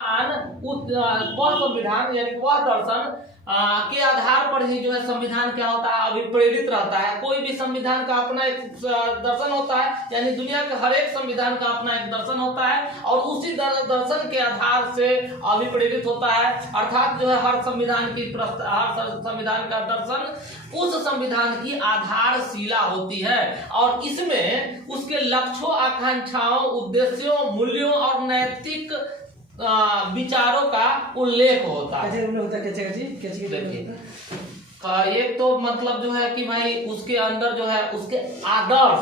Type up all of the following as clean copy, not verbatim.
वह संविधान यानी वह दर्शन के आधार पर ही जो है संविधान क्या होता है अभिप्रेरित रहता है। कोई भी संविधान का अपना एक दर्शन होता है, यानी दुनिया के हर एक संविधान का अपना एक दर्शन होता है और उसी दर्शन के आधार से अभिप्रेरित होता है। अर्थात जो है हर संविधान का दर्शन उस संविधान की आधारशिला होती है और इसमें उसके लक्ष्यों, आकांक्षाओं, उद्देश्यों, मूल्यों और नैतिक विचारों का उल्लेख होता है। एक तो मतलब जो है कि भाई उसके अंदर जो है उसके आदर्श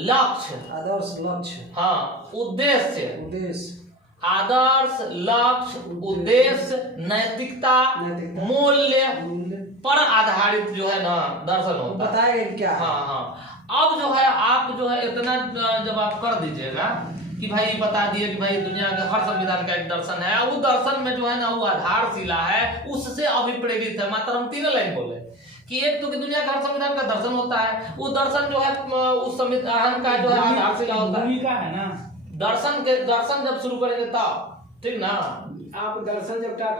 लक्ष्य, हाँ, उद्देश्य, आदर्श, लक्ष्य, उद्देश्य, नैतिकता, मूल्य पर आधारित जो है ना दर्शन होता है। बताएगा क्या? हाँ। अब जो है आप जो है इतना जब आप कर दीजिएगा कि भाई बता दिए कि भाई दुनिया के हर संविधान का एक दर्शन है, वो दर्शन में जो है ना वो आधारशिला है, उससे अभिप्रेरित है। मात्र हम 3 लाइन बोले कि एक तो कि दुनिया का हर संविधान का दर्शन होता है, वो दर्शन जो है उस संविधान का जो है आधारशिला होता है। भूमिका है ना दर्शन जब शुरू करेंगे तब, ठीक ना? आप दर्शन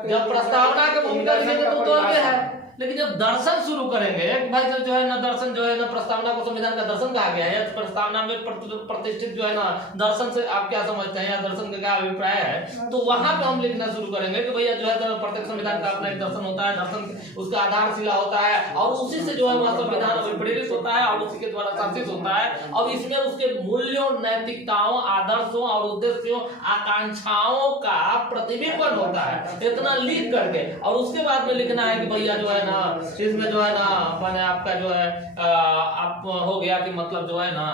जब प्रस्तावना के भूमिका लिखेंगे तो ये है, लेकिन जब दर्शन शुरू करेंगे भाई जो है ना दर्शन जो है ना प्रस्तावना को संविधान का दर्शन कहा गया है। प्रस्तावना में प्रतिष्ठित जो है ना दर्शन से आप क्या समझते हैं या दर्शन का क्या अभिप्राय है, तो वहां पे हम लिखना शुरू करेंगे कि भैया जो है प्रत्येक संविधान का अपना एक दर्शन होता है, दर्शन उसका आधारशिला होता है और उसी से जो है वह संविधान अभिप्रेरित होता है और उसी के द्वारा शासित होता है। अब इसमें उसके मूल्यों, नैतिकताओं, आदर्शों और उद्देश्यों, आकांक्षाओं का प्रतिबिंबन होता है, इतना लिख करके। और उसके बाद में लिखना है कि भैया जो है ना इसमें जो है ना मैंने आपका जो है आप हो गया कि मतलब जो है ना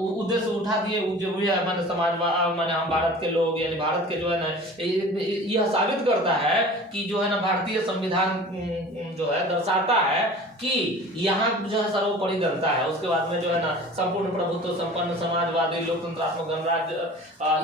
उद्देश्य उठा दिए जो भी है मैंने मैंने हम भारत के लोग यानी भारत के जो है ना यह साबित करता है कि जो है ना भारतीय संविधान जो है दर्शाता है कि यहाँ जो है सर्वोपरि जनता है। उसके बाद में जो है ना संपूर्ण प्रभुत्व संपन्न समाजवादी लोकतंत्रात्मक गणराज्य,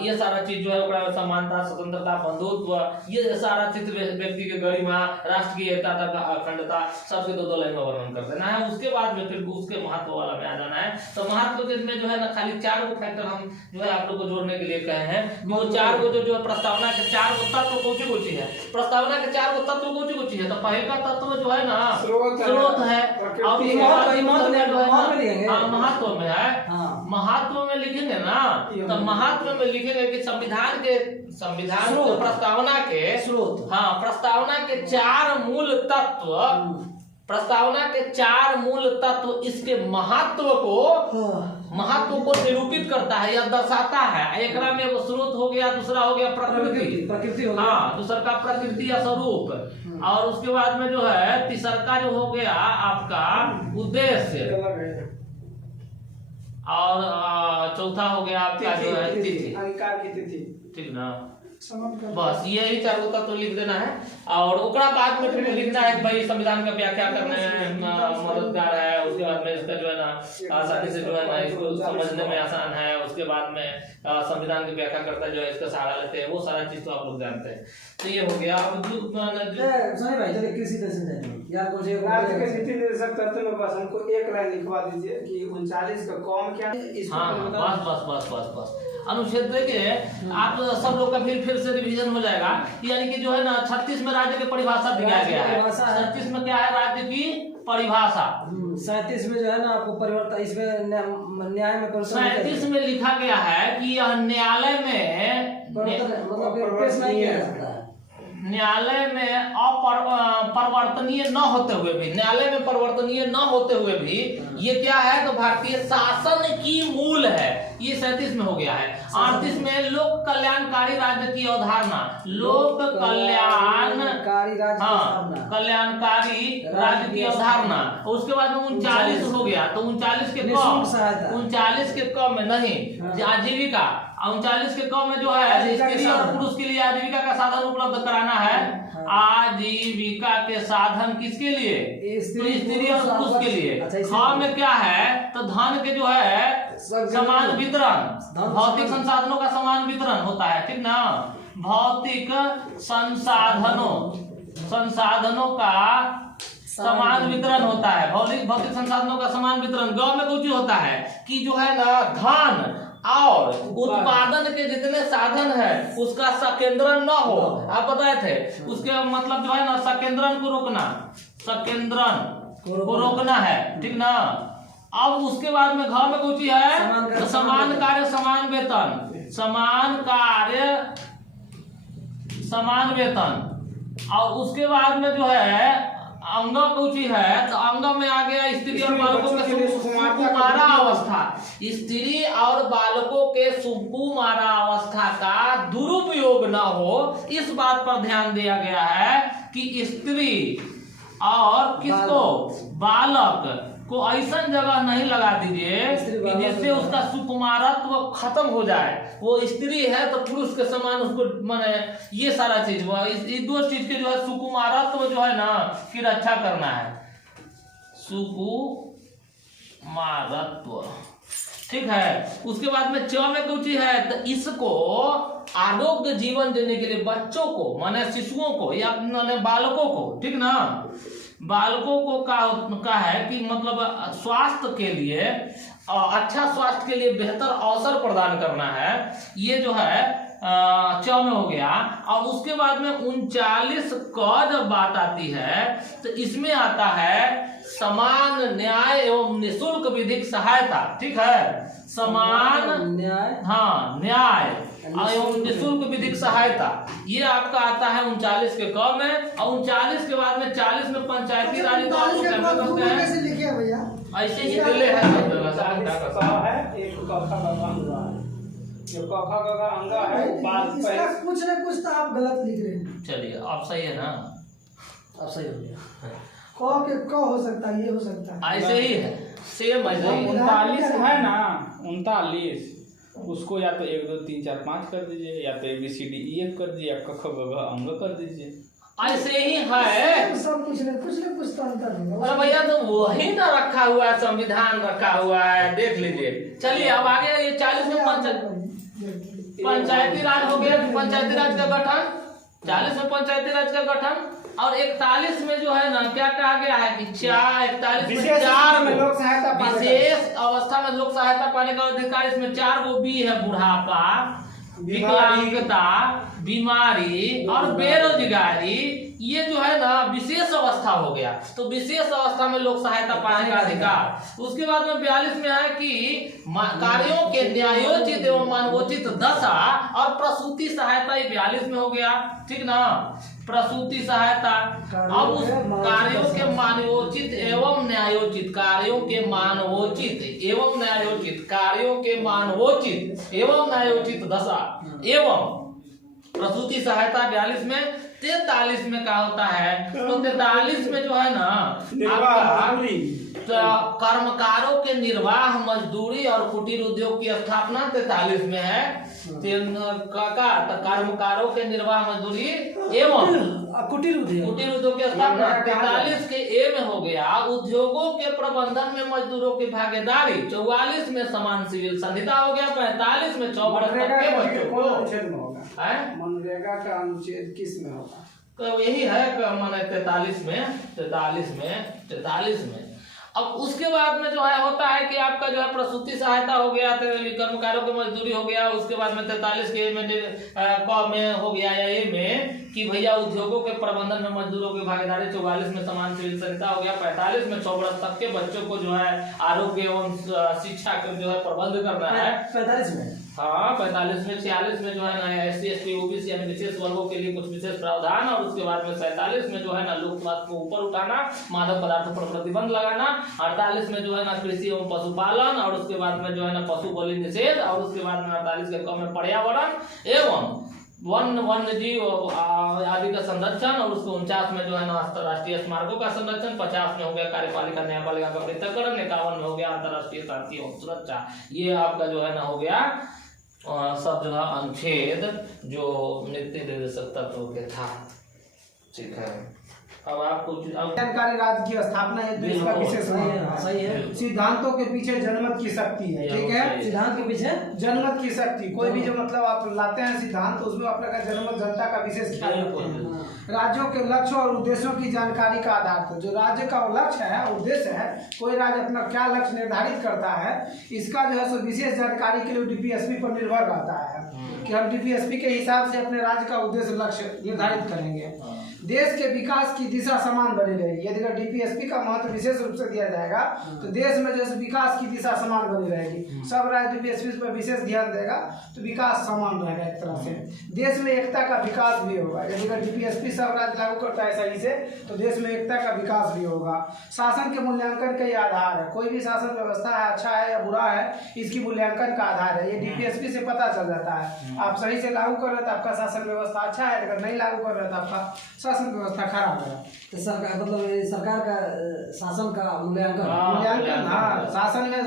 ये सारा चीज जो है समानता, स्वतंत्रता, बंधुत्व, ये सारा चित्र व्यक्ति की गरिमा, राष्ट्र की एकता तथा अखंडता सबके 2 लाइन में वर्णन कर देना है। उसके बाद में फिर उसके महत्व वाला में आ जाना है। तो महत्व के में जो है ना खाली 4 गो फैक्टर हम जो है आप लोग को जोड़ने के लिए कहे हैं। वो 4 गो जो है प्रस्तावना के 4 गो तत्व कौन-सी है? प्रस्तावना के 4 गो तत्व कौन-सी है? तो पहला तत्व जो है ना स्रोत है और महत्व में है। महत्व में लिखेंगे ना तो महत्व में लिखेंगे कि संविधान प्रस्तावना के स्रोत, हाँ, प्रस्तावना के 4 मूल तत्व, प्रस्तावना के 4 मूल तत्व इसके महत्व को निरूपित करता है या दर्शाता है। एक में वो स्रोत हो गया, दूसरा हो गया प्रकृति हो गया, हाँ, दूसरा का प्रकृति या स्वरूप, और उसके बाद में जो है तीसरा का जो हो गया आपका उद्देश्य, और चौथा हो गया आपका जो है तिथि, ठीक ना? बस यही 4 गो तत्व लिख देना है और ओकरा बाद में फिर लिखना है कि भाई संविधान का व्याख्या करने में मददगार है। उसके बाद में इसका जो है ना आसानी से जो है ना इसको समझने में आसान है। उसके बाद में संविधान की व्याख्या करता जो है इसका सहारा लेते हैं, वो सारा चीज तो आप लोग जानते हैं। तो ये हो गया। अब सुनिए भाई चलिए कृषि दर्शन यार कुछ एक राज्य के नीति निर्देशक तत्व में बस हमको 1 लाइन लिखवा दीजिए कि 39 का कॉम क्या है इसको। बस अनुच्छेद देखिए आप सब लोग का फिर से रिवीजन हो जाएगा। यानी कि जो है ना 36 में राज्य की परिभाषा दिया गया है। 36 में क्या है? राज्य की परिभाषा। 37 में जो है ना आपको परिवर्तन, इसमें न्याय में 37 में लिखा गया है कि यह न्यायालय में न्यायालय में परिवर्तनीय न होते हुए भी, न्यायालय में परिवर्तनीय न होते हुए भी ये क्या है? तो भारतीय शासन की मूल है। ये 37 में हो गया है। 38 में लोक कल्याणकारी राज्य की अवधारणा, लोक कल्याणकारी राज्य की अवधारणा। उसके बाद में 39 हो गया। तो 39 के क में नहीं आजीविका, 39 के क में जो है स्त्री और पुरुष के लिए आजीविका का साधन उपलब्ध कराना है। आजीविका के साधन किसके लिए? तो स्त्री और पुरुष के लिए। ख में क्या है? तो धन के जो है समान वितरण, भौतिक संसाधनों का समान वितरण होता है, ठीक ना? भौतिक संसाधनों का समान वितरण होता है, भौतिक संसाधनों का समान वितरण। गांव में कुछ होता है कि जो है ना धन और उत्पादन के जितने साधन है उसका सकेंद्रण न हो। आप बताए थे उसके मतलब जो है ना सकेंद्रण को रोकना, सकेंद्रण को रोकना है, ठीक ना। अब उसके बाद में घर में कुछ है तो समान कार्य समान वेतन, समान कार्य समान वेतन। और उसके बाद में जो है अंग कुछ है तो अंग में आ गया स्त्री और बालकों के सुकुमारा अवस्था, स्त्री और बालकों के सुकुमारा अवस्था का दुरुपयोग न हो, इस बात पर ध्यान दिया गया है कि स्त्री और किसको बालक को ऐसा जगह नहीं लगा दीजिए कि जिससे उसका सुकुमारत्व खत्म हो जाए। वो स्त्री है तो पुरुष के समान उसको माने ये सारा चीज हुआ, इस दो चीज के जो है सुकुमारत्व जो है ना की रक्षा करना है, सुकुमारत्व, ठीक है। उसके बाद में च में कुछ है तो इसको आरोग्य जीवन देने के लिए बच्चों को माने शिशुओं को या माने बालकों को, ठीक ना, बालकों को का है कि मतलब स्वास्थ्य के लिए अच्छा स्वास्थ्य के लिए बेहतर अवसर प्रदान करना है, ये जो है च में हो गया। और उसके बाद में 39 क जब बात आती है तो इसमें आता है समान न्याय एवं निःशुल्क विधिक सहायता, ठीक है, समान न्याय, हाँ न्याय एवं निःशुल्क विधिक सहायता, ये आपका आता है 39 के क में। और 39 के बाद में 40 में पंचायती राज को आप लोग करते हैं, कैसे लिखे भैया, ऐसे ही दिले है सब जगह है। एक कखा का अंगा है, जो कखा का अंगा है इसका कुछ ना कुछ तो आप गलत लिख रहे हैं। चलिए आप सही है ना, आप सही हो गया। क के क हो सकता है, ये हो सकता है, ऐसे ही है, सेम ऐसे ही। 39 है ना, 39 उसको या तो 1 2 3 4 5 कर दीजिए, या तो ABCDEF कर दीजिए, या क ख ग घ अंग कर दीजिए, ऐसे ही है सब कुछ न कुछ तो अंतर है। अरे भैया तो वही ना रखा हुआ है, संविधान रखा हुआ है, देख लीजिए। चलिए अब आगे ये 40 में पंचायती राज हो गया, पंचायती राज का गठन, 40 में पंचायती राज का गठन। और 41 में जो है ना क्या कहा गया है कि 41 में 4 विशेष अवस्था में लोक सहायता पाने का अधिकार, इसमें 4 गो बी है, बुढ़ापा, विकलांगता, बीमारी और बेरोजगारी, ये जो है ना विशेष अवस्था हो गया। तो विशेष अवस्था में लोक सहायता पाने का अधिकार। उसके बाद में 42 में है कि कार्यों के न्यायोचित एवं मानवोचित दशा और प्रसूति सहायता, ये 42 में हो गया, ठीक ना, प्रसूति सहायता। अब उस कार्यों के मानवोचित एवं न्यायोचित, कार्यों के मानवोचित एवं न्यायोचित, कार्यों के मानवोचित एवं न्यायोचित दशा एवं प्रसूति सहायता 42 में। 43 में क्या होता है तो 43 में जो है ना आपका कर्मकारों के निर्वाह मजदूरी और कुटीर उद्योग की स्थापना 43 में है। कर्मकारों के निर्वाह मजदूरी एवं कुटीर उद्योग की स्थापना 43 के ए में हो गया। उद्योगों के प्रबंधन में मजदूरों की भागीदारी 44 में समान सिविल संहिता हो गया। 45 में 6 वर्ष तक के बच्चों को मनरेगा का अनुच्छेद किस में होगा तो यही है माने 43 में। अब उसके बाद में जो है होता है कि आपका जो है प्रसूति सहायता हो गया, कर्मकारों की मजदूरी हो गया। उसके बाद में 43 के में हो गया या ए में कि भैया उद्योगों के प्रबंधन में मजदूरों की भागीदारी। 44 में समान सिविल संहिता हो गया। 45 में 6 वर्ष तक के बच्चों को जो है आरोग्य एवं शिक्षा का जो है प्रबंध करना है। 45 में हाँ 45 में 46 में जो है ना SC ST OBC यानी विशेष वर्गों के लिए कुछ विशेष प्रावधान। और उसके बाद में 47 में जो है ना लोक स्वास्थ्य को ऊपर उठाना, मादक पदार्थों पर प्रतिबंध लगाना। 48 में जो है ना कृषि एवं पशुपालन। और उसके बाद में जो है ना पशु बलि निषेध। और उसके बाद में 48 के क्रम में पर्यावरण एवं वन्य जीव आदि का संरक्षण। और उसके 49 में जो है ना राष्ट्रीय स्मारकों का संरक्षण। 50 में हो गया कार्यपालिका न्यायपालिका का पृथक्करण। 51 में हो गया अंतर्राष्ट्रीय शांति एवं सुरक्षा। ये आपका जो है ना हो गया सब जो है अनुच्छेद जो नीति निर्देशक तत्व के था। ठीक है। अब आपको जानकारी राज्य की स्थापना है, देश का विशेष सही है। सिद्धांतों के पीछे जनमत की शक्ति है, ठीक है। सिद्धांत के पीछे जनमत की शक्ति, कोई भी जो मतलब आप लाते हैं सिद्धांत, तो उसमें अपने का जनमत, जनता का विशेष ख्याल रखते हैं। राज्यों के लक्ष्य और उद्देश्यों की जानकारी का आधार पर जो राज्य का लक्ष्य है, उद्देश्य है, कोई राज्य अपना क्या लक्ष्य निर्धारित करता है, इसका जो है सो विशेष जानकारी के लिए डीपीएसपी पर निर्भर रहता है कि हम डीपीएसपी के हिसाब से अपने राज्य का उद्देश्य लक्ष्य निर्धारित करेंगे। देश के विकास की दिशा समान बनी रहेगी। यदि डीपीएसपी का महत्व विशेष रूप से दिया जाएगा तो देश में जैसे विकास की दिशा समान बनी रहेगी। सब राज्य डीपीएसपी पर विशेष ध्यान देगा तो विकास समान रहेगा एक तरह से। देश में एकता का विकास भी होगा। यदि डीपीएसपी सब राज्य लागू करता है सही से तो देश में एकता का विकास भी होगा। शासन के मूल्यांकन का ये आधार है। कोई भी शासन व्यवस्था है, अच्छा है या बुरा है, इसकी मूल्यांकन का आधार है। ये डीपीएसपी से पता चल जाता है। आप सही से लागू कर रहे तो आपका शासन व्यवस्था अच्छा है, अगर नहीं लागू कर रहे तो आपका शासन व्यवस्था खराब है। तो सरकार मतलब सरकार का शासन का मूल्यांकन हाँ, शासन में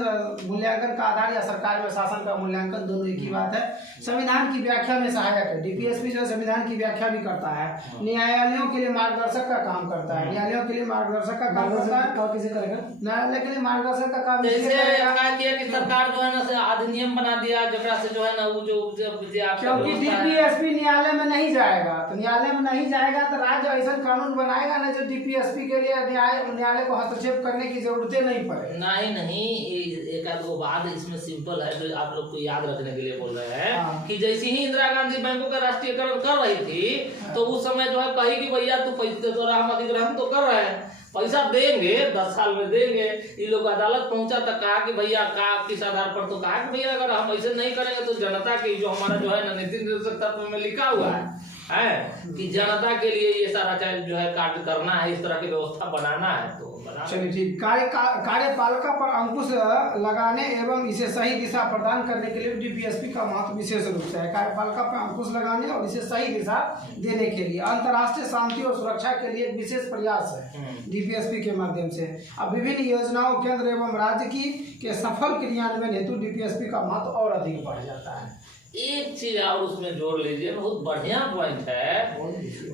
मूल्यांकन का आधार या सरकार में शासन का मूल्यांकन, दोनों एक ही बात है। संविधान की व्याख्या में सहायक है। डीपीएसपी जो संविधान की व्याख्या भी करता है। न्यायालयों के लिए मार्गदर्शक का काम करता है। न्यायालयों के लिए मार्गदर्शक का काम करता है। किसे करेगा? न्यायालय के लिए मार्गदर्शक का काम जैसे क्या किया कि सरकार जो है ना अधिनियम बना दिया जरा से जो है ना वो जो क्योंकि डीपीएसपी न्यायालय में नहीं जाएगा, तो न्यायालय में नहीं जाएगा तो राज्य ऐसा कानून बनाएगा ना जो डीपीएसपी के लिए न्यायालय को हस्तक्षेप करने की जरूरतें नहीं पड़े। नहीं एक आध दो बात इसमें सिंपल है जो आप लोग को याद रखने के लिए बोल रहे हैं कि जैसे ही इंदिरा गांधी बैंकों का राष्ट्रीयकरण कर रही थी तो उस समय जो है कही कि भैया तू पैसे तो हम अधिग्रहण तो कर रहे हैं, पैसा देंगे 10 साल में देंगे। ये लोग अदालत पहुंचा तो कहा कि भैया किस आधार पर, तो कहा कि भैया अगर हम ऐसे नहीं करेंगे तो जनता की जो हमारा जो है ना नीति निर्देशक तत्व में लिखा हुआ है कि जनता के लिए ये सारा चाहे जो है कार्य करना है, इस तरह की व्यवस्था बनाना है तो चलिए ठीक। कार्यपालिका पर अंकुश लगाने एवं इसे सही दिशा प्रदान करने के लिए डीपीएसपी का महत्व विशेष रूप से है। कार्यपालिका पर अंकुश लगाने और इसे सही दिशा देने के लिए अंतर्राष्ट्रीय शांति और सुरक्षा के लिए एक विशेष प्रयास है डीपीएसपी के माध्यम से। अब विभिन्न योजनाओं केंद्र एवं राज्य के सफल क्रियान्वयन हेतु डीपीएसपी का महत्व और अधिक बढ़ जाता है। एक चीज और उसमें जोड़ लीजिए, बहुत बढ़िया पॉइंट है।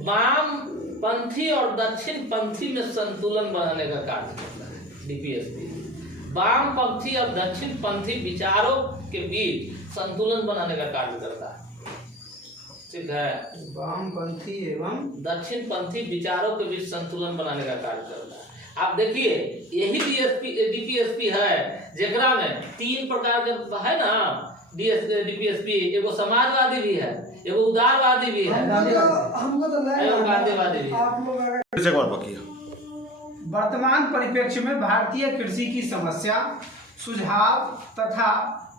वाम पंथी और दक्षिण पंथी में संतुलन बनाने का कार्य करता है डीपीएसपी। वाम पंथी और दक्षिण पंथी विचारों के बीच संतुलन बनाने का कार्य करता है, ठीक है। वाम पंथी एवं दक्षिण पंथी विचारों के बीच संतुलन बनाने का कार्य करता है। आप देखिए यही डीपीएसपी है जेकरा में 3 प्रकार के है ना डीपीएसपी। एगो समाजवादी भी है, एगो उदारवादी भी है, हमको तो गांधीवादी भी है। वर्तमान परिप्रेक्ष्य में भारतीय कृषि की समस्या, सुझाव तथा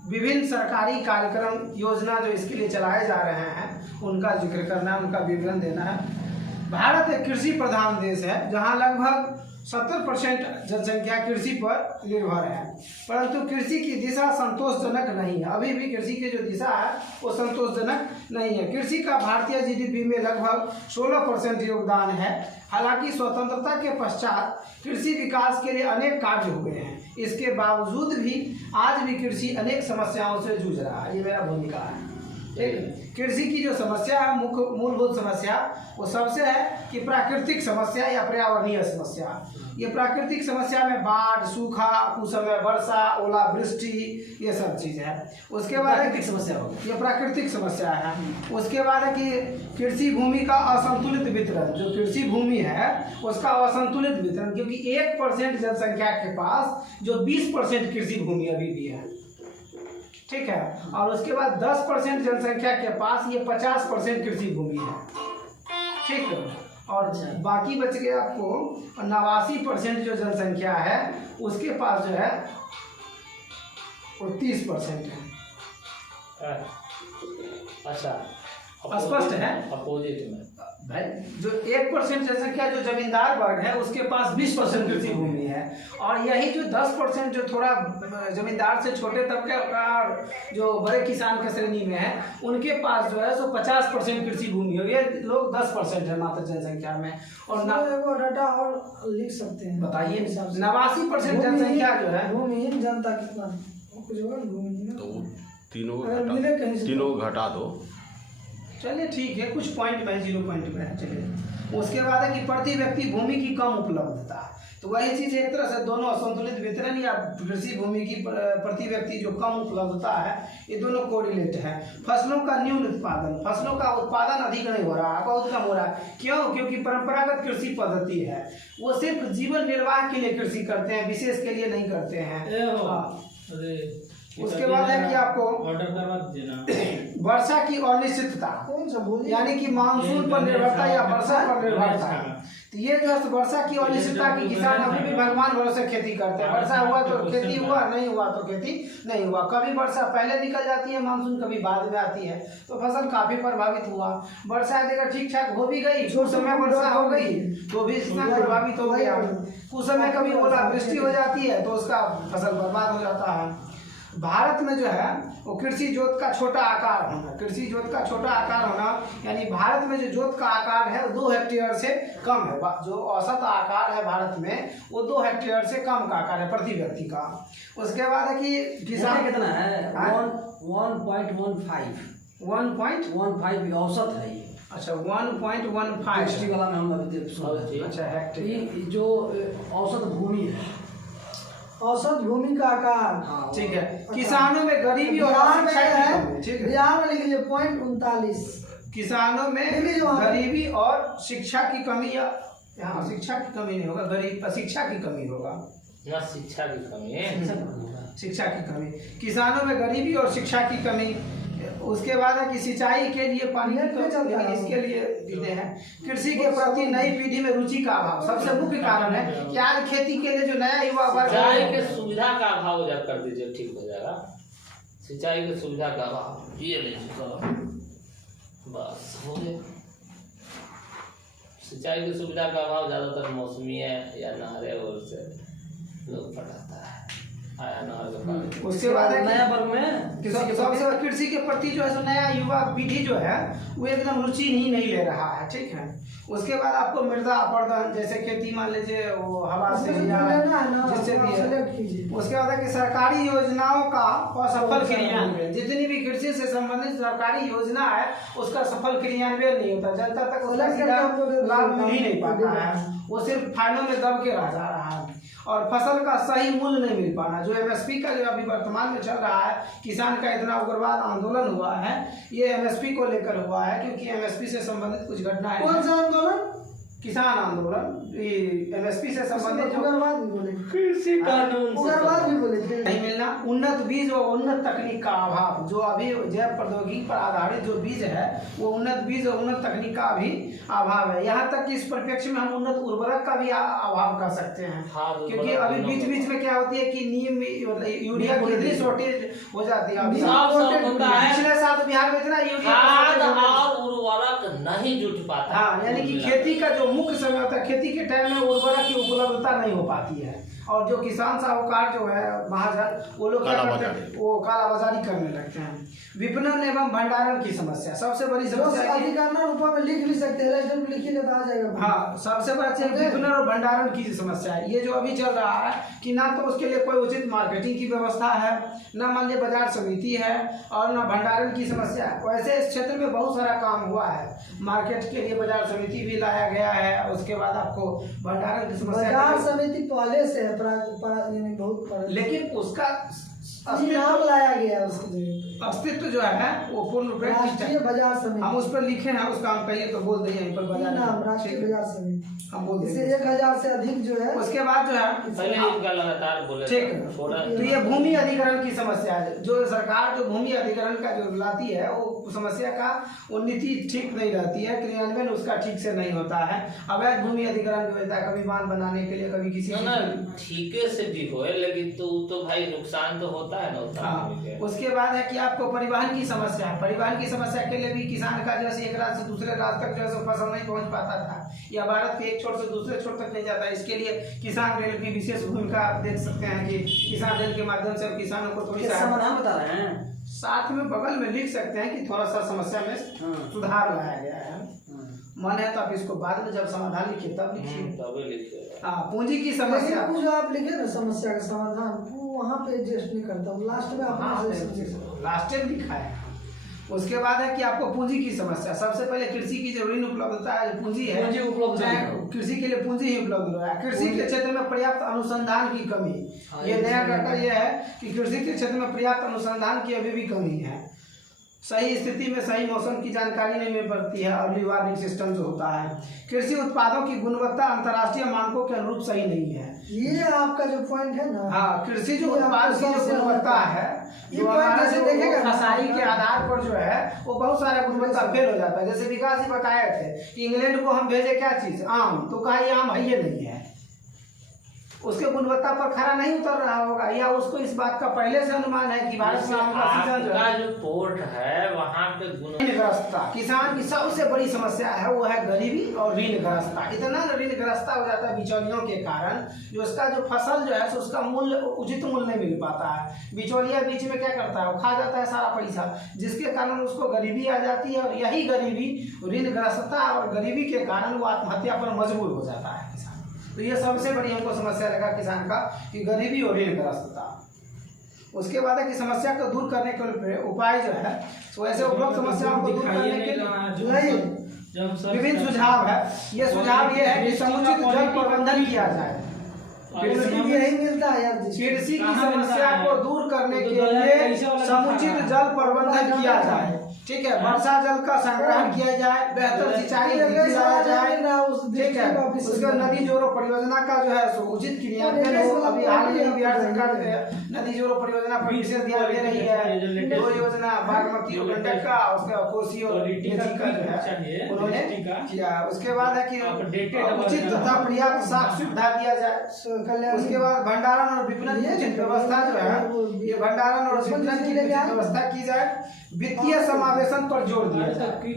विभिन्न सरकारी कार्यक्रम योजना जो इसके लिए चलाए जा रहे हैं उनका जिक्र करना है, उनका विवरण देना है। भारत एक कृषि प्रधान देश है जहां लगभग 70% जनसंख्या कृषि पर निर्भर है, परंतु कृषि की दिशा संतोषजनक नहीं है। अभी भी कृषि की जो दिशा है वो संतोषजनक नहीं है। कृषि का भारतीय जीडीपी में लगभग 16% योगदान है। हालांकि स्वतंत्रता के पश्चात कृषि विकास के लिए अनेक कार्य हुए हैं, इसके बावजूद भी आज भी कृषि अनेक समस्याओं से जूझ रहा है। ये मेरा भूमिका है। कृषि की जो समस्या है, मुख्य मूलभूत समस्या वो सबसे है कि प्राकृतिक समस्या या पर्यावरणीय समस्या। ये प्राकृतिक समस्या में बाढ़, सूखा, कुछ समय वर्षा, ओलावृष्टि, ये सब चीज़ है। उसके बाद प्राकृतिक समस्या हो, ये प्राकृतिक समस्या है। उसके बाद है कि कृषि भूमि का असंतुलित वितरण। जो कृषि भूमि है उसका असंतुलित वितरण, क्योंकि 1% जनसंख्या के पास जो 20% कृषि भूमि अभी भी है, ठीक है। और उसके बाद 10% जनसंख्या के पास ये 50% कृषि भूमि है, ठीक है। और बाकी बच गया आपको 89% जो जनसंख्या है उसके पास जो है वो 30% है। अच्छा, स्पष्ट है। अपोजिट में भाई जो 1% जनसंख्या जो जमींदार वर्ग है उसके पास 20% कृषि भूमि है, और यही जो 10% जो थोड़ा जमींदार से छोटे तबके का जो बड़े किसान के श्रेणी में है उनके पास जो है सो 50% कृषि भूमि है। ये लोग 10% है मात्र जनसंख्या में। और वो डाटा और लिख सकते हैं, बताइए 89% जनसंख्या जो है भूमिहीन जनता कितना कुछ होगा भूमिहीन, तो तीनों घटा दो। चलिए ठीक है, कुछ पॉइंट में 0 पॉइंट में है। चलिए उसके बाद है कि प्रति व्यक्ति भूमि की कम उपलब्धता। तो वही चीज एक तरह से दोनों असंतुलित वितरण या कृषि भूमि की प्रति व्यक्ति जो कम उपलब्धता है, ये दोनों कोरिलेट है। फसलों का न्यून उत्पादन, फसलों का उत्पादन अधिक नहीं हो रहा है, बहुत कम हो रहा है। क्यों? क्योंकि परंपरागत कृषि पद्धति है, वो सिर्फ जीवन निर्वाह के लिए कृषि करते हैं, विशेष के लिए नहीं करते हैं। उसके बाद है कि आपको ऑर्डर करवा दीजिए ना। वर्षा की अनिश्चितता, कौन सा बोलिए? यानी कि मानसून पर निर्भरता या वर्षा पर निर्भरता है। तो ये जो है वर्षा की अनिश्चितता की किसान अभी भी भगवान भरोसे खेती करते हैं। वर्षा हुआ तो खेती हुआ, नहीं हुआ तो खेती नहीं हुआ। कभी वर्षा पहले निकल जाती है मानसून, कभी बाद में आती है, तो फसल काफी प्रभावित हुआ। वर्षा अगर ठीक ठाक हो भी गई, कुछ समय वर्षा हो गई तो भी इतना प्रभावित हो गया। कुछ समय कभी ओलावृष्टि हो जाती है तो उसका फसल बर्बाद हो जाता है। भारत में जो है वो कृषि जोत का छोटा आकार होना, कृषि जोत का छोटा आकार होना, यानी भारत में जो जोत का आकार है वो 2 हेक्टेयर से कम है। जो औसत आकार है भारत में वो 2 हेक्टेयर से कम का आकार है प्रति व्यक्ति का। उसके बाद है कि किसान कितना है? 1.15 औसत है ये। अच्छा 1.15 दृष्टि वाला में हम अभी देख। अच्छा हेक्टेयर जो औसत भूमि है, औसत भूमि का आकार। ठीक है। किसानों में गरीबी और अशिक्षा की कमी, ठीक है, बिहार में लिख लीजिए 0.39। किसानों में गरीबी और शिक्षा की कमी, या यहाँ शिक्षा की कमी नहीं होगा, गरीब शिक्षा की कमी होगा, ना शिक्षा की कमी है, शिक्षा की कमी। किसानों में गरीबी और शिक्षा की कमी। उसके बाद है कि सिंचाई के लिए पानी की इसके लिए देते हैं। कृषि के प्रति नई पीढ़ी में रुचि का अभाव सबसे मुख्य कारण है कि आज खेती के लिए जो नया युवा वर्ग सिंचाई के सुविधा का अभाव जब कर दीजिए ठीक हो जाएगा। सिंचाई की सुविधा का अभाव, ये लीजिए बस हो गया। सिंचाई की सुविधा का अभाव ज्यादातर मौसमी है या नहरें और से लोग पटाता है, आया नहर के पानी। उसके बाद है नया वर्ग में सबसे कृषि के प्रति जो है सो नया युवा पीढ़ी जो है वो एकदम रुचि ही नहीं ले रहा है, ठीक है। उसके बाद आपको मृदा अपरदन, जैसे खेती मान लीजिए वो हवा से जिससे भी है। उसके बाद है कि सरकारी योजनाओं का असफल क्रियान्वयन, जितनी भी कृषि से संबंधित सरकारी योजना है उसका सफल क्रियान्वयन नहीं होता, जनता तक उसका सीधा लाभ मिल ही नहीं पाता है, वो सिर्फ फाइलों में दब के रह जा रहा है। और फसल का सही मूल्य नहीं मिल पाना, जो एमएसपी का जो अभी वर्तमान में चल रहा है, किसान का इतना उग्रवाद आंदोलन हुआ है, ये एमएसपी को लेकर हुआ है, क्योंकि एमएसपी से संबंधित कुछ घटनाएं। कौन सा आंदोलन? किसान आंदोलन, एमएसपी से संबंधित उग्रवाद भी बोले, कृषि कानून उग्रवाद भी बोले नहीं मिलना, उन्नत बीज और उन्नत तकनीक का अभाव। जो अभी जैव प्रौद्योगिकी पर आधारित जो बीज है वो उन्नत बीज और उन्नत तकनीक का भी अभाव है। यहाँ तक कि इस परिप्रेक्ष्य में हम उन्नत उर्वरक का भी अभाव कर सकते हैं, क्योंकि अभी बीच बीच में क्या होती है कि नीम यूरिया की इतनी शॉर्टेज हो जाती है। पिछले साल तो बिहार में इतना यूरिया और उर्वरक नहीं जुट पाता। हाँ, यानी कि खेती का जो मुख्य समय होता है, खेती के टाइम में उर्वरक की उपलब्धता नहीं हो पाती है, और जो किसान साहूकार जो है महाजन, वो लोग क्या करते हैं, वो कालाबाजारी करने लगते हैं। विपणन एवं भंडारण की समस्या सबसे बड़ी समस्या है। ऊपर में लिख भी सकते हैं, लिखिएगा तो आ जाएगा। हाँ, सबसे बड़ा चीज विपणन और भंडारण की समस्या है। ये जो अभी चल रहा है कि ना तो उसके लिए कोई उचित मार्केटिंग की व्यवस्था है, ना मान लीजिए बाजार समिति है, और ना भंडारण की समस्या है। वैसे इस क्षेत्र में बहुत सारा काम हुआ है, मार्केट के लिए बाजार समिति भी लाया गया है। उसके बाद आपको भंडारण की समस्या, बाजार समिति पहले से है, बहुत, लेकिन उसका नाम लाया गया, अस्तित्व जो है वो पूर्ण रूप राष्ट्रीय बाजार समिति। हम उस पर लिखे हैं, उसका हम कहिए तो बोल देंगे पर बाजार नाम राष्ट्रीय बाजार समिति हम बोल देंगे। 1000 से अधिक जो है। उसके बाद जो है पहले इनका लगातार बोले, ठीक है। तो ये भूमि अधिग्रहण की समस्या है, जो सरकार जो भूमि अधिग्रहण का जो लाती है वो समस्या का वो नीति ठीक नहीं रहती है, क्रियान्वयन उसका ठीक से नहीं होता है। अवैध भूमि अधिग्रहण जो होता है, कभी बांध बनाने के लिए, कभी किसी ठीके से भी हो, लेकिन तो भाई नुकसान तो होता है ना। हाँ, उसके बाद है कि आपको परिवहन की समस्या है। परिवहन की समस्या के लिए भी किसान का जैसे एक राज्य से दूसरे राज्य तक जो है फसल नहीं पहुंच पाता था, या भारत के एक छोर से दूसरे छोर तक नहीं जाता। इसके लिए किसान रेल की विशेष भूमिका आप देख सकते हैं कि किसान रेल के माध्यम से किसानों को थोड़ी समाधान बता रहे हैं, साथ में बगल में लिख सकते हैं कि थोड़ा सा समस्या में सुधार लाया गया है। मन है तो आप इसको बाद में जब समाधान लिखिए तब लिखिए। हाँ, पूंजी की समस्या जो आप लिखे ना समस्या का समाधान, वो वहाँ पे एडजस्ट नहीं करता, लास्ट में आप लास्ट में लिखा है। उसके बाद है कि आपको पूंजी की समस्या। सबसे पहले कृषि की जो ऋण उपलब्धता है, पूंजी है, पूंजी उपलब्ध चाहे नहीं है। कृषि के लिए पूंजी ही उपलब्ध हो रहा है। कृषि के क्षेत्र में पर्याप्त अनुसंधान की कमी, ये नया डाटा ये है कि कृषि के क्षेत्र में पर्याप्त अनुसंधान की अभी भी कमी है। सही स्थिति में सही मौसम की जानकारी नहीं मिल पाती है। अर्ली वार्निंग सिस्टम जो होता है, कृषि उत्पादों की गुणवत्ता अंतर्राष्ट्रीय मानकों के अनुरूप सही नहीं है। ये आपका जो पॉइंट है ना, हाँ, कृषि जो ये उत्पाद की जो सबसे गुणवत्ता है, ये जो point हमारा जैसे जो देखेगा ना, फसाई के आधार पर जो है वो बहुत सारा गुणवत्ता फेल हो जाता है। जैसे विकास जी बताए थे कि इंग्लैंड को हम भेजे क्या चीज, आम, तो कहा ये आम है, ये नहीं है, उसके गुणवत्ता पर खरा नहीं उतर रहा होगा, या उसको इस बात का पहले से अनुमान है कि भारत में आम का सीजन जो आपका है। जो पोर्ट है वहाँ पे ऋणग्रस्तता किसान की सबसे बड़ी समस्या है, वो है गरीबी और ऋणग्रस्तता। इतना ऋणग्रस्तता हो जाता है बिचौलियों के कारण, जो उसका जो फसल जो है उसका मूल्य, उचित मूल्य नहीं मिल पाता है। बिचौलिया बीच में क्या करता है, वो खा जाता है सारा पैसा, जिसके कारण उसको गरीबी आ जाती है, और यही गरीबी, ऋणग्रस्तता और गरीबी के कारण वो आत्महत्या पर मजबूर हो जाता है किसान। तो ये सबसे बड़ी हमको समस्या लगा किसान का कि गरीबी और ऋणग्रस्तता। उसके बाद है कि समस्या को दूर करने के उपाय जो है, तो ऐसे उपरोक्त समस्याओं को दूर करने के लिए विभिन्न सुझाव है। ये सुझाव ये है कि समुचित जल प्रबंधन किया जाए। यही मिलता है यार। कृषि की समस्या को दूर करने के लिए समुचित जल प्रबंधन किया जाए, ठीक है। वर्षा जल का संग्रहण किया जाए, बेहतर सिंचाई नीति लाया जाए, ठीक है। उसके नदी जोड़ो परियोजना का जो है सो उचित क्रियान्वयन हो। अभी हाल ही में बिहार सरकार नदी जोड़ो परियोजना पर विशेष ध्यान दे रही है। दो योजना बागमती और गंडक का, उसका कोसी और मेची का जो है उन्होंने किया। उसके बाद है कि उचित तथा पर्याप्त साफ सुविधा दिया जाए। उसके बाद भंडारण और विपणन की उचित व्यवस्था जो है, ये भंडारण और विपणन की उचित व्यवस्था की जाए। वित्तीय समावेशन पर जोर दिया जाए,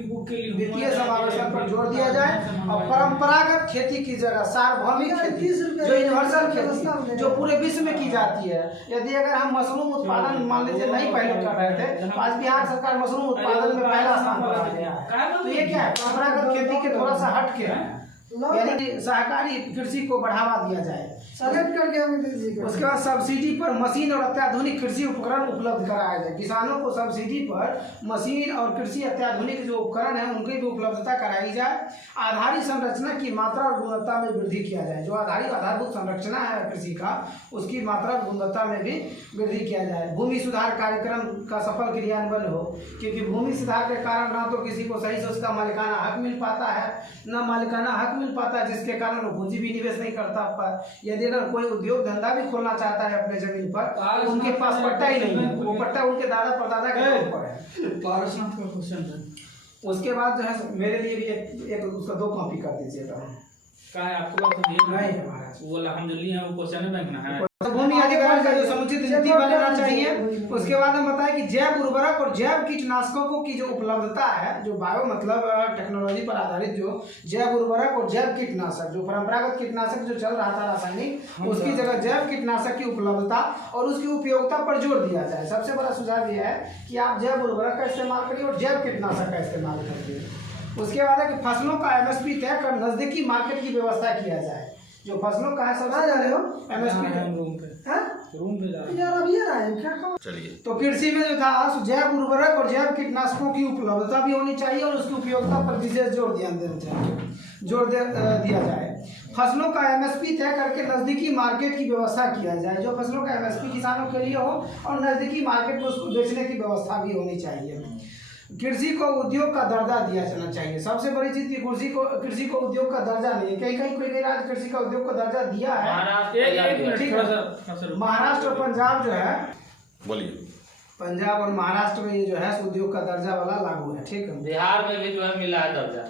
वित्तीय समावेशन पर जोर दिया जाए। और परंपरागत खेती की जगह सार्वभौमिक खेती, जो यूनिवर्सल खेती जो पूरे विश्व में की जाती है। यदि अगर हम मशरूम उत्पादन मान लीजिए नहीं पहले कर रहे थे, तो आज बिहार सरकार मशरूम उत्पादन में पहला स्थान पर आ गया है। तो ये क्या है, परंपरागत खेती के थोड़ा सा हट के है, यानी कि सहकारी कृषि को बढ़ावा दिया जाए। सेलेक्ट करके हमें दे दीजिए। उसके बाद सब्सिडी पर मशीन और अत्याधुनिक कृषि उपकरण उपलब्ध कराया जाए। किसानों को सब्सिडी पर मशीन और कृषि अत्याधुनिक जो उपकरण है उनकी भी उपलब्धता कराई जाए। आधारित संरचना की मात्रा और गुणवत्ता में वृद्धि किया जाए। जो आधारभूत संरचना है कृषि का, उसकी मात्रा और गुणवत्ता में भी वृद्धि किया जाए। भूमि सुधार कार्यक्रम का सफल क्रियान्वयन हो, क्योंकि भूमि सुधार के कारण ना तो किसी को सही से उसका मालिकाना हक मिल पाता है, न मालिकाना हक मिल पाता है, जिसके कारण वो पूंजी भी निवेश नहीं करता। यदि अगर कोई उद्योग धंधा भी खोलना चाहता है अपने जमीन पर, उनके पास पट्टा ही नहीं है, वो पट्टा उनके दादा परदादा के नाम पर है। उसके बाद जो है मेरे लिए भी एक उसका 2 कॉपी कर दीजिएगा। का है आपके पास तो नहीं है महाराज, वो हम जो लिए हैं वो क्वेश्चन बैंक ना है। भूमि अधिग्रहण का जो समुचित नीति बनाना चाहिए। उसके बाद हम बताएं कि जैव उर्वरक और जैव कीटनाशकों की जो उपलब्धता है, जो बायो मतलब टेक्नोलॉजी पर आधारित जो जैव उर्वरक और जैव कीटनाशक, जो परंपरागत कीटनाशक जो चल रहा था रासायनिक, उसकी जगह जैव कीटनाशक की उपलब्धता और उसकी उपयोगिता पर जोर दिया जाए। सबसे बड़ा सुझाव यह है कि आप जैव उर्वरक का इस्तेमाल करिए और जैव कीटनाशक का इस्तेमाल करिए। उसके बाद है कि फसलों का MSP तय कर नजदीकी मार्केट की व्यवस्था किया जाए। जो फसलों का है सब जा रहे हो MSP रूम पे हैं? रूम पे जा रहे हैं। यार अब ये रहा है क्या खबर? चलिए। तो कृषि में जो था जैव उर्वरक और जैव कीटनाशकों की उपलब्धता भी होनी चाहिए और उसकी उपयोगिता पर विशेष जोर दिया जाए। फसलों का MSP तय करके नजदीकी मार्केट की व्यवस्था किया जाए। जो फसलों का MSP किसानों के लिए हो और नजदीकी मार्केट में उसको बेचने की व्यवस्था भी होनी चाहिए। कृषि को उद्योग का दर्जा दिया जाना चाहिए। सबसे बड़ी चीज की कृषि को उद्योग का दर्जा नहीं है। कहीं कोई राज्य कृषि का उद्योग का दर्जा दिया है। महाराष्ट्र और पंजाब जो है, बोलिए। पंजाब और महाराष्ट्र में ये जो है उद्योग का दर्जा वाला लागू है, ठीक है। बिहार में भी जो है मिला है दर्जा,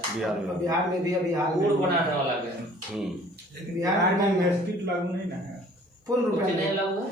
बिहार में भी अभी हाल गुड़ में बनाने वाला के बिहार में MSP लागू नहीं ना है। पूर्ण रूप कुछ नहीं में लागू है।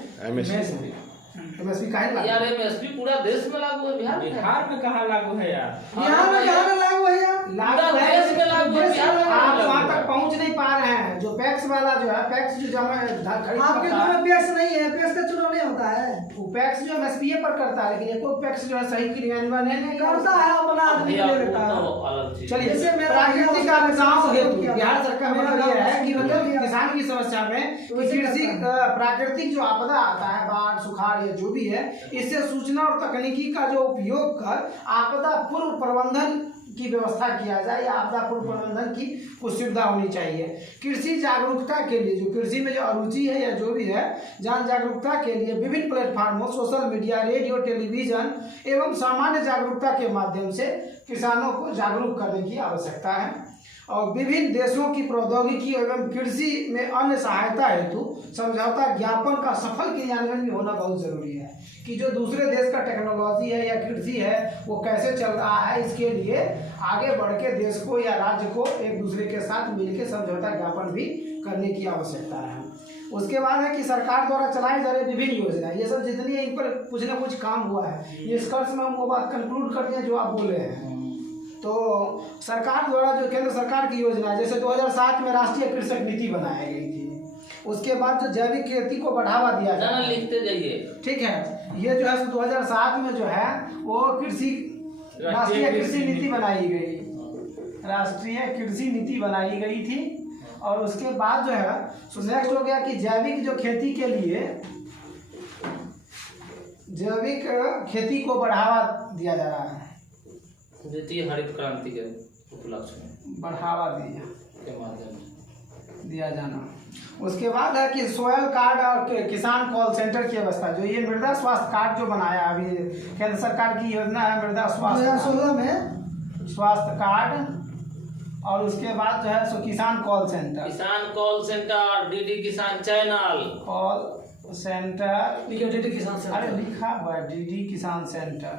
MSP काहे लागू यार MSP पूरा देश में लागू है, बिहार में बिहार में कहाँ लागू है यार? यहाँ में कहाँ लागू है यार? पूरा देश में लागू है, बिहार में आप लागू वहाँ है। तक पहुँच नहीं पा रहे हैं। जो पैक्स वाला जो जो है पैक्स जो जमा खरीद आपके करता घर है, में पैक्स नहीं है, पैक्स का चुनाव नहीं होता है। वो पैक्स जो एमएसपीए पर करता है, लेकिन एको पैक्स जो है सही क्रियान्वयन नहीं करता है, अपना आदमी भैया, ले वो लेता है। तो अलग चीज। चलिए, जैसे मेरा प्राकृतिक भैया आपदाओं हेतु किया। बिहार सरकार मेरा मतलब ये है कि गाँव मतलब किया। किसान की समस्या में कि वैसे कृषि करता प्राकृतिक जो आपदा आता है, बाढ़ सुखाड़ या जो भी है, इससे सूचना और तकनीकी का जो उपयोग कर आपदा पूर्व प्रबंधन की व्यवस्था किया जाए या आपदा पूर्व प्रबंधन की कुछ सुविधा होनी चाहिए। कृषि जागरूकता के लिए जो कृषि में जो अरुचि है या जो भी है, जन जागरूकता के लिए विभिन्न प्लेटफार्मों, सोशल मीडिया, रेडियो, टेलीविजन एवं सामान्य जागरूकता के माध्यम से किसानों को जागरूक करने की आवश्यकता है। और विभिन्न देशों की प्रौद्योगिकी एवं कृषि में अन्य सहायता हेतु समझौता ज्ञापन का सफल क्रियान्वयन भी होना बहुत जरूरी है, कि जो दूसरे देश का टेक्नोलॉजी है या कृषि है वो कैसे चल रहा है, इसके लिए आगे बढ़ के देश को या राज्य को एक दूसरे के साथ मिलकर समझौता ज्ञापन भी करने की आवश्यकता है। उसके बाद है कि सरकार द्वारा चलाई जा रही विभिन्न योजना, ये सब जितनी है इन पर कुछ ना कुछ काम हुआ है। ये निष्कर्ष में हम वो बात कंक्लूड करते हैं जो आप बोले हैं। तो सरकार द्वारा जो केंद्र सरकार की योजना है, जैसे 2007 में राष्ट्रीय कृषक नीति बनाई गई थी, उसके बाद जो जैविक खेती को बढ़ावा दिया जाना जाए, लिखते जाइए। ठीक है, ये जो है 2007 में जो है वो राष्ट्रीय कृषि नीति बनाई गई, राष्ट्रीय कृषि नीति बनाई गई थी। और उसके बाद जो है सो नेक्स्ट हो गया कि जैविक जो खेती के लिए जैविक खेती को बढ़ावा दिया जा रहा है, द्वितीय हरित क्रांति के उपलक्ष्य में बढ़ावा दिया के माध्यम से दिया जाना। उसके बाद है कि सोयल कार्ड और किसान कॉल सेंटर की व्यवस्था, जो ये मृदा स्वास्थ्य कार्ड जो बनाया अभी केंद्र सरकार की योजना है, मृदा स्वास्थ्य 2016 में स्वास्थ्य कार्ड। और उसके बाद जो है सो किसान कॉल सेंटर, डीडी किसान चैनल, कॉल सेंटर, डीडी किसान से अरे लिखा हुआ है डीडी किसान सेंटर,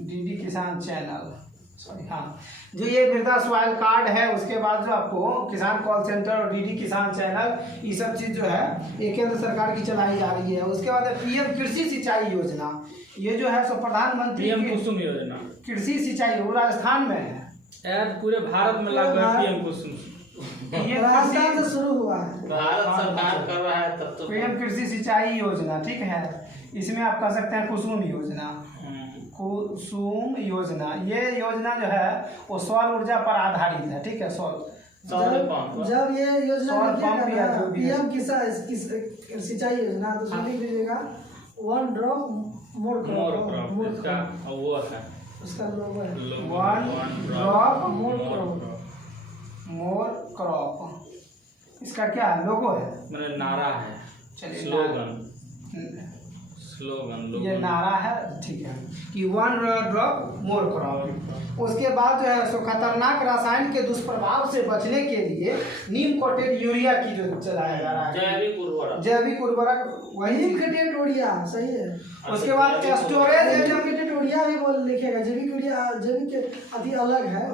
डीडी किसान चैनल, सॉरी हाँ, जो ये मृदा स्वास्थ्य कार्ड है। उसके बाद जो आपको किसान कॉल सेंटर और डीडी किसान चैनल, ये सब चीज जो है ये केंद्र सरकार की चलाई जा रही है। उसके बाद पीएम कृषि सिंचाई योजना, ये जो है सो प्रधानमंत्री पीएम कुसुम योजना कृषि सिंचाई, वो राजस्थान में है। यार पूरे भारत में लागू है पीएम कुसुम। ये राजस्थान से शुरू हुआ है। भारत सरकार कर रहा है तब तो पीएम कृषि सिंचाई योजना, ठीक है, इसमें आप कह सकते हैं कुसुम योजना, कुसुम योजना। ये योजना जो है वो सौर ऊर्जा पर आधारित है, ठीक है, जब ये योजना सौर पंप या जो भी है। पीएम किसान सिंचाई योजना, तो उसमें लिख दीजिएगा 1 ड्रॉप मोर क्रॉप, वो है उसका लोगो है 1 ड्रॉप मोर क्रॉप, इसका क्या लोगो है, मतलब नारा है, चलिए स्लोगन ये नारा है, ठीक है, कि 1 ड्रॉप मोर क्रॉप। उसके बाद जो है सो खतरनाक रसायन के दुष्प्रभाव से बचने के लिए नीम कोटेड यूरिया की जो चलाया जा रहा है, जैविक उर्वरक वही नीम कटेड यूरिया, सही है। उसके बाद स्टोरेज नीम कटेड यूरिया भी बोल लिखेगा, जैविक यूरिया, जैविक अति अलग है।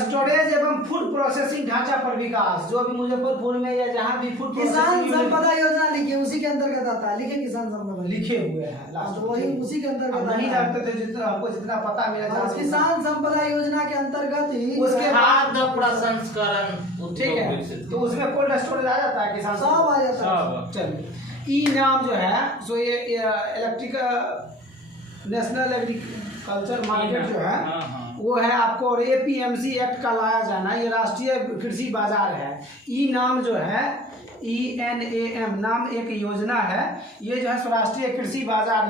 स्टोरेज एवं फूड प्रोसेसिंग ढांचा पर विकास, जो अभी मुजफ्फरपुर में या जहाँ भी फूड किसान संपदा योजना लिखिए, उसी के अंतर्गत आता है, लिखे किसान संपदा, लिखे हुए हैं लास्ट तो वही उसी के अंतर्गत नहीं आता है। जानते थे, जितना आपको जितना पता मिला और किसान संपदा योजना के अंतर्गत ही उसके खाद्य प्रसंस्करण, ठीक है, तो उसमें कोल्ड स्टोरेज आ जाता है किसान सब आ जाता है। चलिए, ई नाम जो है सो ये इलेक्ट्रिक नेशनल एग्रीकल्चर मार्केट जो है वो है आपको, और एपीएमसी एक्ट का लाया जाना, ये राष्ट्रीय कृषि बाजार है। ई नाम जो है ENAM नाम एक योजना है, ये जो है राष्ट्रीय कृषि बाजार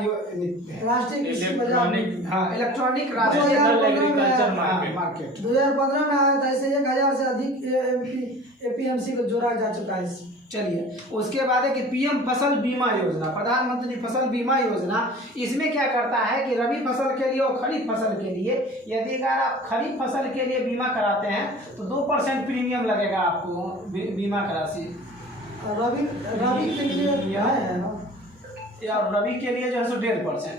राष्ट्रीय कृषि बाजार, हाँ, इलेक्ट्रॉनिक राष्ट्रीय एग्रीकल्चर मार्केट 2015 में आया था। ऐसे 1000 से अधिक एपीएमसी को जोड़ा जा चुका है। चलिए, उसके बाद है कि पीएम फसल बीमा योजना, प्रधानमंत्री फसल बीमा योजना, इसमें क्या करता है कि रबी फसल के लिए और खरीफ फसल के लिए, यदि अगर आप खरीफ फसल के लिए बीमा कराते हैं तो 2% प्रीमियम लगेगा आपको बीमा का राशि। रबी के लिए है ना, या रबी के लिए जो है सो 1.5%,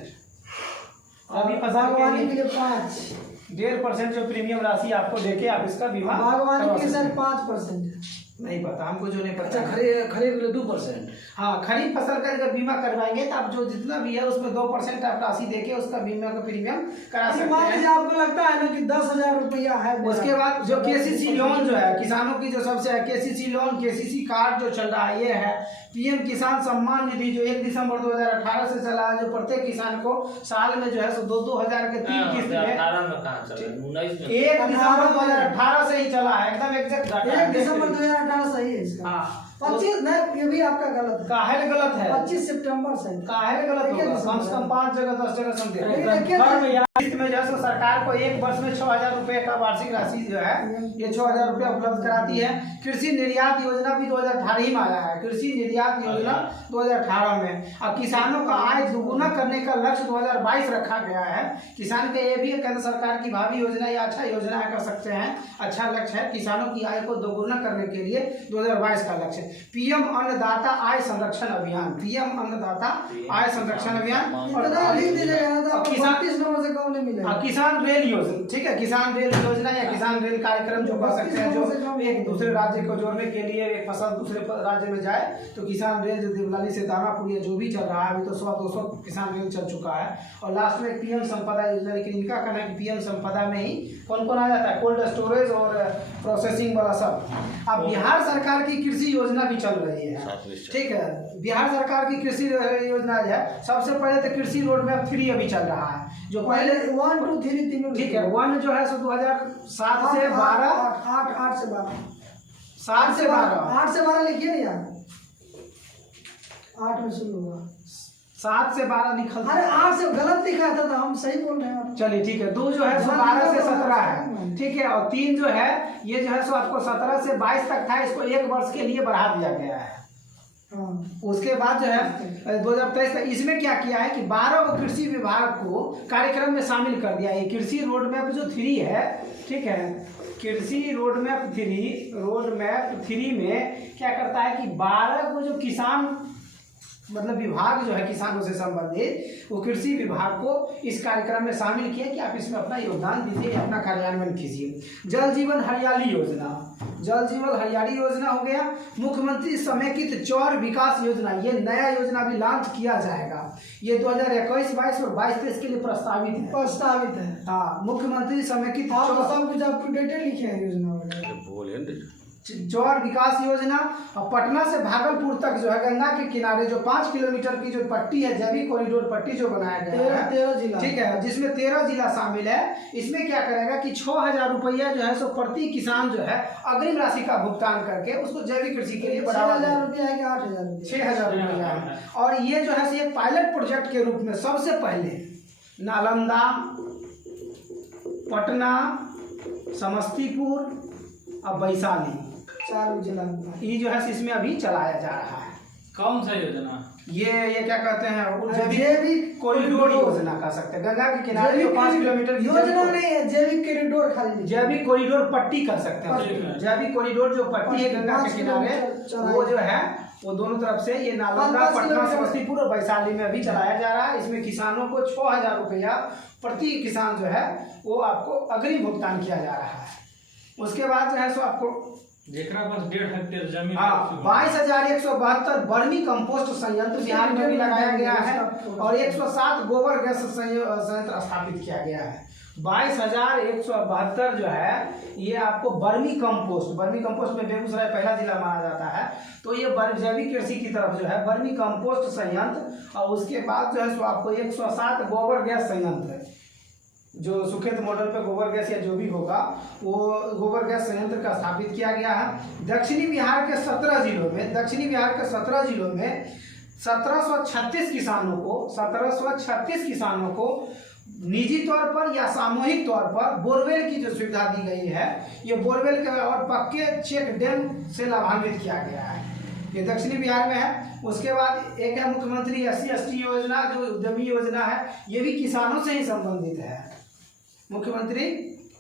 रबी फसल बागवानी के लिए 1.5% जो प्रीमियम राशि आपको देके आप इसका बीमा बागवानी के लिए करवा सकते हैं। 5%। नहीं पता हमको, जो नहीं अच्छा पता। खरीद ले 2%। हाँ, खरीफ फसल का जब बीमा करवाएंगे तो आप जो जितना भी है उसमें 2% आप राशि देके उसका बीमा का प्रीमियम करा मान सकते लीजिए हैं। आपको लगता है ना कि 10,000 रुपया है मेरा। उसके बाद जो केसीसी लोन जो है किसानों की, जो सबसे केसीसी लोन, केसीसी कार्ड जो चल रहा है, ये है पीएम किसान सम्मान निधि जो 1 दिसंबर 2018 से चला है, जो प्रत्येक किसान को साल में जो है 2,000 के 3 किस्त में 18 में कहाँ चला, 19 में 1 दिसंबर 2018 से ही चला है, एकदम एग्जैक्ट डाटा 1 दिसंबर 2018 सही है इसका। हाँ 25 नहीं, ये भी आपका गलत है। काहे गलत है? 25 सितंबर से। काहे गलत देखिए होगा? कम से कम 5 जगह 10 जगह समझे। इसमें जो है सो सरकार को एक वर्ष में 6,000 रुपए का वार्षिक राशि जो है ये 6,000 रुपए उपलब्ध कराती है। कृषि निर्यात योजना भी 2018 में आया है, कृषि निर्यात योजना 2018 में। अब किसानों का आय दुगुना करने का लक्ष्य 2022 रखा गया है। किसान के ये भी केंद्र सरकार की भावी योजना या अच्छा योजना कह सकते हैं, अच्छा लक्ष्य है किसानों की आय को दोगुना करने के लिए 2022 का लक्ष्य। पीएम अन्नदाता आय संरक्षण अभियान, पीएम अन्नदाता आय संरक्षण अभियान। और लिख दीजिएगा तो आपको किसान 32 नंबर से कम नहीं मिलेगा। किसान रेल योजना, ठीक है, किसान रेल योजना या किसान रेल कार्यक्रम जो कह सकते हैं, जो एक दूसरे राज्य को जोड़ने के लिए एक फसल दूसरे राज्य में जाए तो किसान रेल, जो देवलाली से दानापुर या जो भी चल रहा है, अभी तो 100-200 किसान रेल चल चुका है। और लास्ट में पीएम संपदा योजना, लेकिन इनका कहना है कि पीएम संपदा में ही कौन कौन आ जाता है, कोल्ड स्टोरेज और प्रोसेसिंग वाला सब। अब बिहार सरकार की कृषि योजना भी चल रही है, ठीक है, बिहार सरकार की कृषि योजना है। सबसे पहले तो कृषि रोड मैप 3 अभी चल रहा है, जो पहले 1 2 3 तीनों ठीक है, 1 जो है 2007 से 12, 8 से 12, 7 से 12, 8 से 12 लिखिए ना यार, 8 में शुरू हुआ, 7 से 12 निकल। अरे 8 से गलत लिखा था तो हम सही बोल रहे हैं। चलिए ठीक है, 2 जो है 12 से 17 है, ठीक है, और 3 जो है ये जो है सो आपको 17 से 22 तक था, इसको 1 वर्ष के लिए बढ़ा दिया गया है। उसके बाद जो है 2023 तक इसमें क्या किया है कि 12 को कृषि विभाग को कार्यक्रम में शामिल कर दिया। ये कृषि रोड मैप जो 3 है, ठीक है, कृषि रोड मैप 3 में क्या करता है कि 12 को जो किसान मतलब विभाग जो है किसानों से संबंधित, वो कृषि विभाग को इस कार्यक्रम में शामिल किया कि आप इसमें अपना योगदान दीजिए, अपना कार्यान्वयन कीजिए। जल जीवन हरियाली योजना, जल जीवन हरियाली योजना हो गया। मुख्यमंत्री समेकित चौर विकास योजना, ये नया योजना भी लॉन्च किया जाएगा। ये 2021-22 और 22-23 के लिए प्रस्तावित है। हाँ, मुख्यमंत्री समेकित सब कुछ आप अपडेटेड लिखे हैं योजना वगैरह। चौर विकास योजना। और पटना से भागलपुर तक जो है गंगा के किनारे जो 5 किलोमीटर की जो पट्टी है, जैविक कॉरिडोर पट्टी जो बनाया गया है, 13 जिला, ठीक है, जिसमें 13 जिला शामिल है। इसमें क्या करेगा कि 6,000 रुपया जो है सो प्रति किसान जो है अग्रिम राशि का भुगतान करके उसको जैविक कृषि के लिए बढ़ावा 6,000 रुपया है कि 8,000 रुपया? 6,000 रुपया है। और ये जो है एक पायलट प्रोजेक्ट के रूप में सबसे पहले नालंदा, पटना, समस्तीपुर और वैशाली 4 जिला ये जो है इसमें अभी चलाया जा रहा है। कौन सा योजना? ये क्या कहते हैं, जैविक कॉरिडोर योजना कह सकते हैं। गंगा के किनारे जो 5 किलोमीटर की योजना नहीं है, जैविक कॉरिडोर खाली, जैविक कॉरिडोर पट्टी कर सकते हैं। जैविक कॉरिडोर जो पट्टी है गंगा के किनारे, वो जो है वो दोनों तरफ से ये नालंदा, पटना, समस्तीपुर और वैशाली में अभी चलाया जा रहा है। इसमें किसानों को 6,000 रुपया प्रति किसान जो है वो आपको अग्रिम भुगतान किया जा रहा है। उसके बाद जो है सो आपको जेकरा पास 1.5 हेक्टेयर जमीन, 22,172 वर्मी कंपोस्ट संयंत्र बिहार में भी लगाया गया है और 107 गोबर गैस संयंत्र स्थापित किया गया है। 22,172 जो है ये आपको वर्मी कंपोस्ट में बेगूसराय पहला जिला माना जाता है, तो ये जैविक कृषि की तरफ जो है वर्मी कंपोस्ट संयंत्र। और उसके बाद जो है सो आपको 107 गोबर गैस संयंत्र, जो सुखेत मॉडल पे गोबर गैस या जो भी होगा वो गोबर गैस संयंत्र का स्थापित किया गया है। दक्षिणी बिहार के 17 जिलों में 1736 किसानों को निजी तौर पर या सामूहिक तौर पर बोरवेल की जो सुविधा दी गई है, ये बोरवेल के और पक्के चेक डैम से लाभान्वित किया गया है। ये दक्षिणी बिहार में है। उसके बाद एक है मुख्यमंत्री SC/ST योजना, जो उद्यमी योजना है, ये भी किसानों से ही संबंधित है। मुख्यमंत्री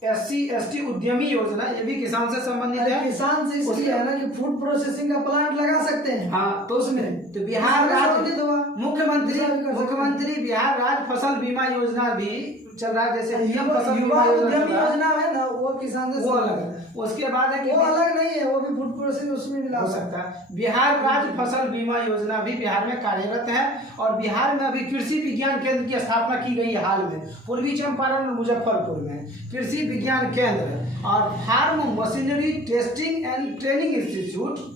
SC/ST उद्यमी योजना, ये भी किसान से संबंधित है। किसान से इसलिए है ना कि फूड प्रोसेसिंग का प्लांट लगा सकते हैं। हाँ, तो उसमें तो बिहार राज्य मुख्यमंत्री बिहार राज्य फसल बीमा योजना भी चल रहा है। जैसे पीएम फसल बीमा उद्यमी योजना है ना, वो किसान से वो अलग है। उसके बाद है कि वो अलग नहीं है, वो भी फूड प्रोसेसिंग उसमें मिला हो सकता है। बिहार राज्य फसल बीमा योजना भी बिहार में कार्यरत है और बिहार में अभी कृषि विज्ञान केंद्र की स्थापना की गई है हाल में, पूर्वी चंपारण और मुजफ्फरपुर में कृषि विज्ञान केंद्र और farm machinery testing and training institute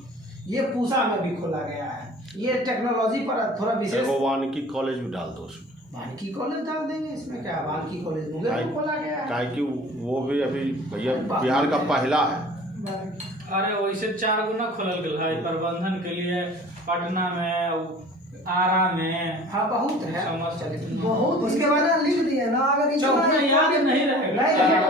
ये पूसा में भी खोला गया है। ये टेक्नोलॉजी पर थोड़ा विशेष वानिकी कॉलेज भी डाल दो उसमें, वानिकी कॉलेज डाल देंगे, इसमें क्या वानिकी कॉलेज मुंगेर में खोला गया है। काहे कि वो भी अभी भैया बिहार का पहला है। अरे वैसे 4 गुना खोलल गेल है प्रबंधन के लिए, पटना में, आरा में। हाँ बहुत है, समझ बहुत। उसके बाद ना लिख दिए ना, अगर चौथा याद नहीं रहेगा।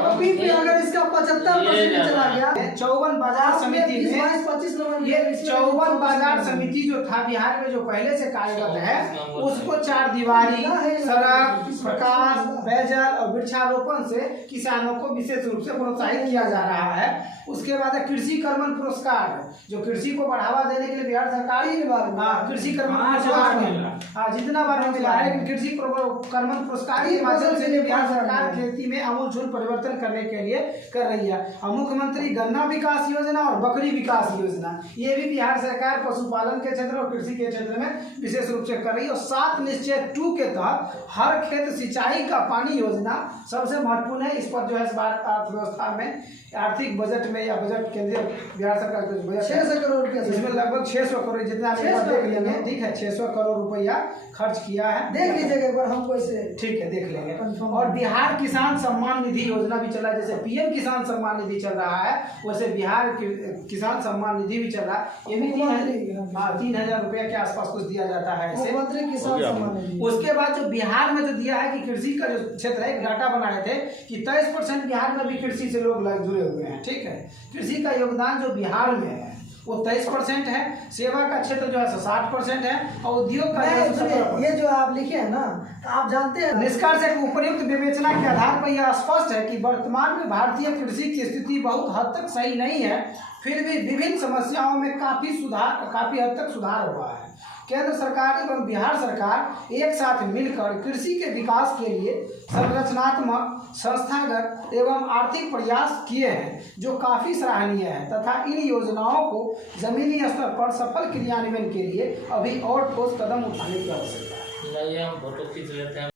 अभी भी अगर इसका 75% चला गया, 54 बाजार समिति में 22-25 नंबर ये 54 बाजार समिति जो था बिहार में जो पहले से कार्यरत है उसको 4 दीवारी, सड़क, प्रकाश, पेयजल और वृक्षारोपण से किसानों को विशेष रूप से प्रोत्साहित किया जा रहा है। उसके बाद है कृषि कर्मण पुरस्कार, जो कृषि को बढ़ावा देने के लिए बिहार सरकार कृषि कर्मण पुरस्कार जितना बार हमें मिला है, लेकिन कृषि कर्मण पुरस्कार के माध्यम से बिहार सरकार खेती में आमूलचूल परिवर्तन करने के लिए कर रही है। और मुख्यमंत्री गन्ना विकास योजना और बकरी विकास योजना ये भी बिहार सरकार पशुपालन के क्षेत्र और कृषि के क्षेत्र में विशेष रूप से कर रही है। और 7 निश्चय 2 के तहत हर खेत सिंचाई का पानी योजना सबसे महत्वपूर्ण है। इस पर जो है अर्थव्यवस्था में आर्थिक बजट में या बजट केंद्रीय बिहार सरकार का बजट 600 करोड़ रुपया, इसमें लगभग 600 करोड़ जितना देख लेंगे, ठीक है, 600 करोड़ रुपया खर्च किया है। देख लीजिएगा एक बार, हमको इसे ठीक है, देख लेंगे। और बिहार किसान सम्मान निधि योजना भी चला है, जैसे पीएम किसान सम्मान निधि चल रहा है वैसे बिहार किसान सम्मान निधि भी चल रहा है। ये भी 3,000 रुपया के आसपास कुछ दिया जाता है इसे। मुख्यमंत्री किसान सम्मान निधि। उसके बाद जो बिहार में जो दिया है कि कृषि का जो क्षेत्र है, डाटा बनाए थे कि 23% बिहार में भी कृषि से लोग जुड़े हुए हैं, ठीक है। कृषि का योगदान जो बिहार में है वो 23% है, सेवा का क्षेत्र जो है 60% है और उद्योग का ये जो आप लिखे हैं ना, तो आप जानते हैं निष्कर्ष एक उपयुक्त विवेचना के आधार पर यह स्पष्ट है कि वर्तमान में भारतीय कृषि की स्थिति बहुत हद तक सही नहीं है, फिर भी विभिन्न समस्याओं में काफी हद तक सुधार हुआ है। केंद्र सरकार एवं बिहार सरकार एक साथ मिलकर कृषि के विकास के लिए संरचनात्मक, संस्थागत एवं आर्थिक प्रयास किए हैं जो काफी सराहनीय है तथा इन योजनाओं को जमीनी स्तर पर सफल क्रियान्वयन के लिए अभी और ठोस कदम उठाने की आवश्यकता है। लाइए हम फोटो खींच लेते हैं।